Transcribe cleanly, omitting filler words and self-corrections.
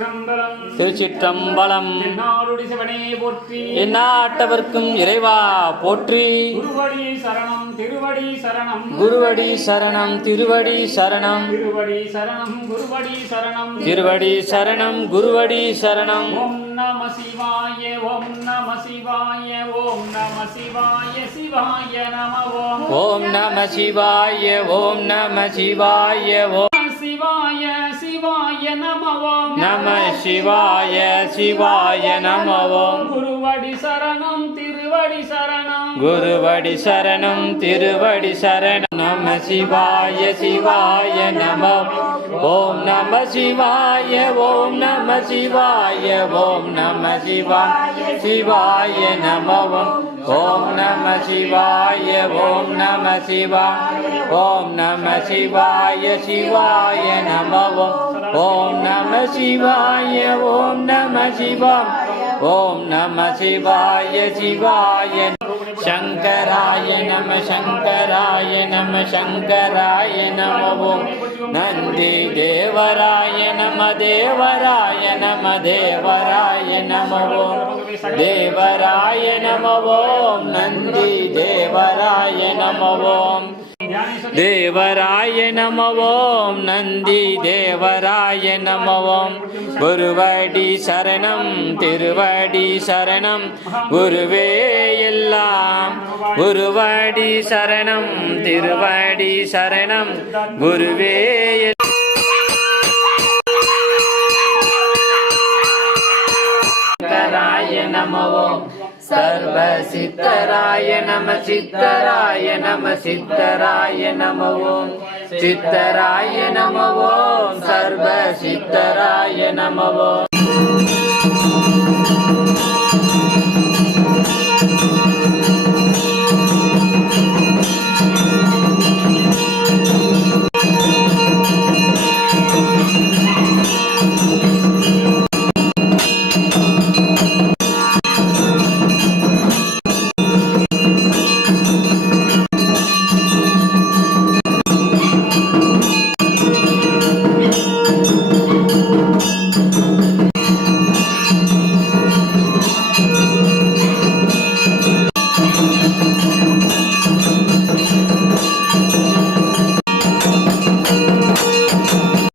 திருச்சிற்றம்பலம். எந்நாட்டவர்க்கும் இறைவா போற்றி. குருவடி சரணம் திருவடி சரணம். குருவடி சரணம் திருவடி சரணம். திருவடி சரணம் குருவடி சரணம். திருவடி சரணம் குருவடி சரணம். ஓம் நம சிவாய ஓம் நம சிவாய ஓம் நம சிவாய சிவாய நம ஓம். ஓம் நம சிவாய ஓம் நம சிவாய ஓம் சிவாய சிவாய நம ஓம். நம சிவாய சிவாய நம ஓம். குருவடி சரணம் திருவடி சரணம். குருவடி சரணம் திருவடி சரணம். நம சிவாய சிவாய நம ஓம் நம சிவாய ஓம் நம சிவாய ஓம் நம சிவாய சிவாய நம ஓம் நம சிவாய ஓம் நம சிவாய ஓம் நம சிவாய சிவாய நம ஓம் நம சிவாய ஓம் நம சிவாய ஓம் நம சிவாய சிவாய. சங்கராய நம சங்கராய நம சங்கராய நம ஓம். நந்தி தேவராய நம தேவராய நம தேவராய நம ஓம். தேவராய நம ஓம். நந்தி தேவராய நம ஓம். தேவராய நம ஓம். நந்தி தேவராய நம ஓம். குருவடி சரணம் திருவடி சரணம். குருவே எல்லாம் குருவடி சரணம் திருவடி சரணம். குருவே சித்தராய நம ஓம். சர்வ சித்தராய நம சித்தராய நம சித்தராய நம ஓம். சித்தராய நம ஓம். சர்வ சித்தராய நம ஓம்.